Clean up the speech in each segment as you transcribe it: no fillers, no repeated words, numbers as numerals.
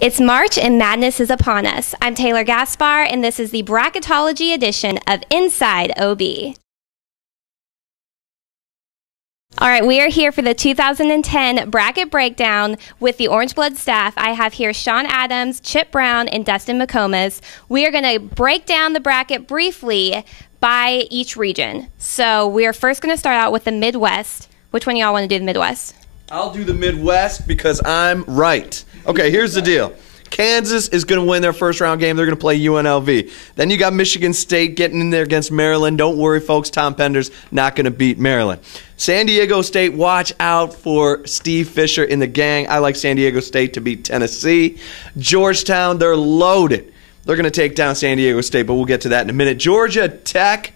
It's March and madness is upon us. I'm Taylor Gaspar, and this is the bracketology edition of Inside OB. All right, we are here for the 2010 bracket breakdown with the Orange Blood staff. I have here Sean Adams, Chip Brown, and Dustin McComas. We are going to break down the bracket briefly by each region. So we are first going to start out with the Midwest. Which one of y'all want to do the Midwest? I'll do the Midwest because I'm right. Okay, here's the deal. Kansas is going to win their first round game. They're going to play UNLV. Then you got Michigan State getting in there against Maryland. Don't worry, folks. Tom Pender's not going to beat Maryland. San Diego State, watch out for Steve Fisher in the gang. I like San Diego State to beat Tennessee. Georgetown, they're loaded. They're going to take down San Diego State, but we'll get to that in a minute. Georgia Tech,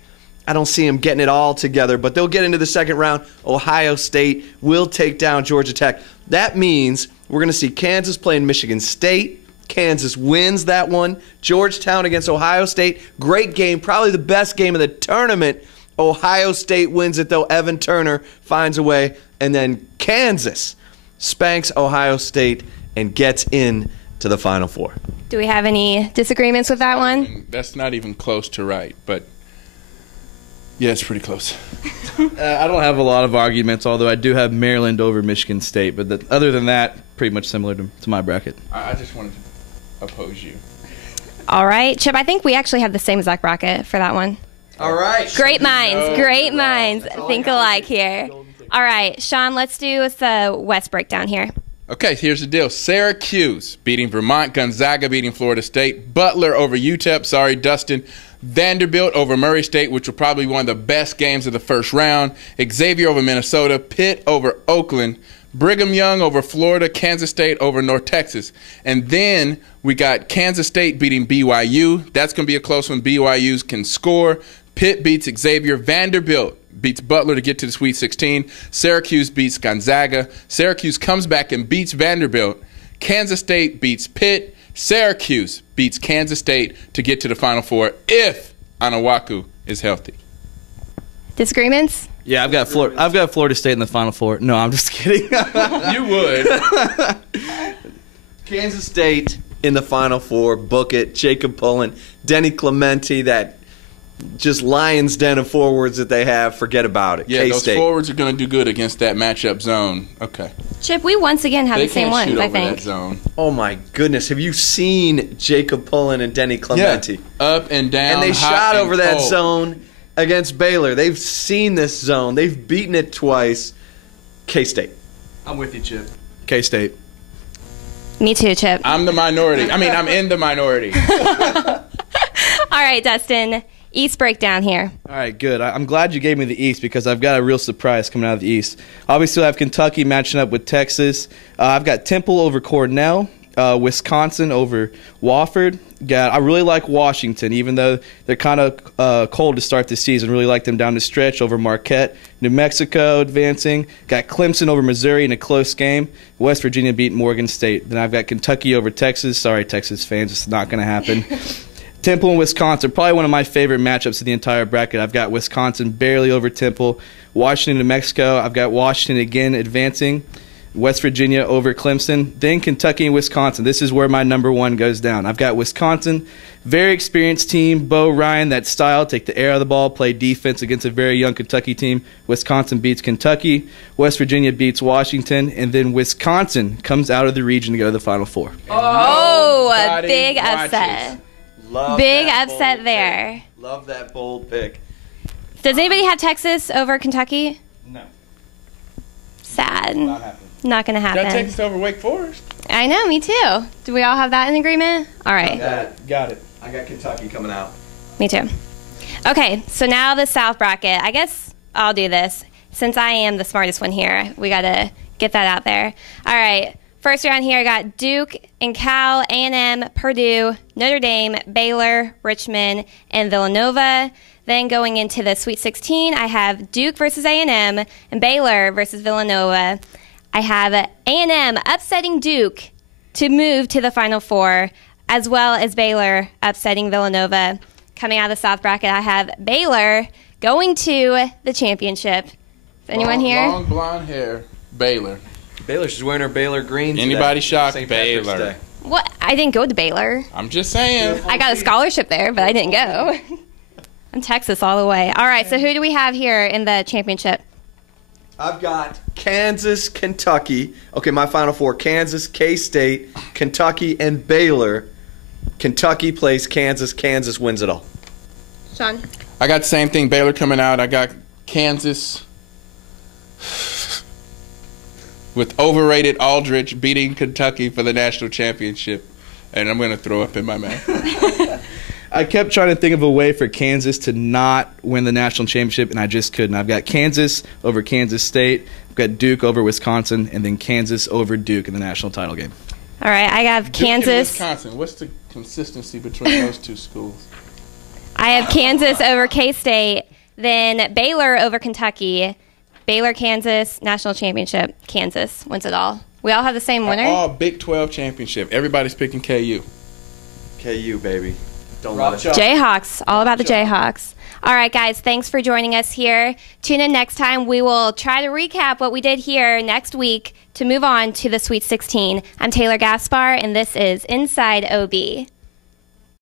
I don't see them getting it all together, but they'll get into the second round. Ohio State will take down Georgia Tech. That means we're going to see Kansas playing Michigan State. Kansas wins that one. Georgetown against Ohio State. Great game, probably the best game of the tournament. Ohio State wins it, though. Evan Turner finds a way. And then Kansas spanks Ohio State and gets in to the Final Four. Do we have any disagreements with that one? That's not even close to right, but yeah, it's pretty close. I don't have a lot of arguments, although I do have Maryland over Michigan State. But other than that, pretty much similar to my bracket. I just wanted to oppose you. All right, Chip, I think we actually have the same exact bracket for that one. All right. Great minds think alike here. All right, Sean, let's do the West breakdown here. Okay, here's the deal. Syracuse beating Vermont, Gonzaga beating Florida State, Butler over UTEP, sorry, Dustin, Vanderbilt over Murray State, which will probably be one of the best games of the first round, Xavier over Minnesota, Pitt over Oakland, Brigham Young over Florida, Kansas State over North Texas. And then we got Kansas State beating BYU. That's going to be a close one. BYU can score. Pitt beats Xavier. Vanderbilt beats Butler to get to the Sweet 16. Syracuse beats Gonzaga. Syracuse comes back and beats Vanderbilt. Kansas State beats Pitt. Syracuse beats Kansas State to get to the Final Four if Anawaku is healthy. Disagreements? Yeah, I've got Florida State in the Final Four. No, I'm just kidding. You would. Kansas State in the Final Four. Book it. Jacob Pullen, Denny Clementi, that just lion's den of forwards that they have. Forget about it. Yeah, K-State. those forwards are going to do good against that matchup zone. Okay. Chip, we once again have the same ones, I think. That zone. Oh, my goodness. Have you seen Jacob Pullen and Denny Clementi? Yeah. Up and down, And they hot shot and over that cold. zone against Baylor. They've seen this zone. They've beaten it twice. K-State. I'm with you, Chip. K-State. Me too, Chip. I'm the minority. I mean, I'm in the minority. All right, Dustin. East breakdown here. All right, good. I'm glad you gave me the East because I've got a real surprise coming out of the East. Obviously, I have Kentucky matching up with Texas. I've got Temple over Cornell, Wisconsin over Wofford. I really like Washington, even though they're kind of cold to start the season. Really like them down the stretch over Marquette. New Mexico advancing. Got Clemson over Missouri in a close game. West Virginia beat Morgan State. Then I've got Kentucky over Texas. Sorry, Texas fans, it's not going to happen. Temple and Wisconsin, probably one of my favorite matchups of the entire bracket. I've got Wisconsin barely over Temple. Washington, New Mexico, I've got Washington again advancing. West Virginia over Clemson. Then Kentucky and Wisconsin. This is where my number one goes down. I've got Wisconsin, very experienced team. Bo Ryan, that style, take the air out of the ball, play defense against a very young Kentucky team. Wisconsin beats Kentucky. West Virginia beats Washington. And then Wisconsin comes out of the region to go to the Final Four. Oh, a big upset. Love Big that upset bold there. Pick. Love that bold pick. Does anybody have Texas over Kentucky? No. Sad. Not happening. Not going to happen. Got Texas over Wake Forest. I know, me too. Do we all have that in agreement? All right. Got it. I got Kentucky coming out. Me too. Okay, so now the South bracket. I guess I'll do this. Since I am the smartest one here, we got to get that out there. All right. First round here, I got Duke and Cal, A&M, Purdue, Notre Dame, Baylor, Richmond, and Villanova. Then going into the Sweet 16, I have Duke versus A&M and Baylor versus Villanova. I have A&M upsetting Duke to move to the Final Four, as well as Baylor upsetting Villanova. Coming out of the South bracket, I have Baylor going to the championship. Anyone here? Long blonde hair, Baylor. Baylor, she's wearing her Baylor green. Anybody today. shocked? St. Patrick's Baylor. Day. What? I didn't go to Baylor. I'm just saying. I got a scholarship there, but I didn't go. I'm Texas all the way. All right, so who do we have here in the championship? I've got Kansas, Kentucky. Okay, my Final Four: Kansas, K-State, Kentucky, and Baylor. Kentucky plays Kansas. Kansas wins it all. Sean? I got the same thing. Baylor coming out. I got Kansas with overrated Aldridge beating Kentucky for the national championship. And I'm going to throw up in my mouth. I kept trying to think of a way for Kansas to not win the national championship, and I just couldn't. I've got Kansas over Kansas State. I've got Duke over Wisconsin, and then Kansas over Duke in the national title game. All right, I have Duke and Kansas. Wisconsin. What's the consistency between those two schools? I have Kansas over K-State, then Baylor over Kentucky. Baylor, Kansas, national championship. Kansas wins it all. We all have the same winner? All Big 12 championship. Everybody's picking KU. KU, baby. Don't Rock let it. chalk. Jayhawks, all about the Jayhawks. All right, guys, thanks for joining us here. Tune in next time. We will try to recap what we did here next week to move on to the Sweet 16. I'm Taylor Gaspar, and this is Inside OB.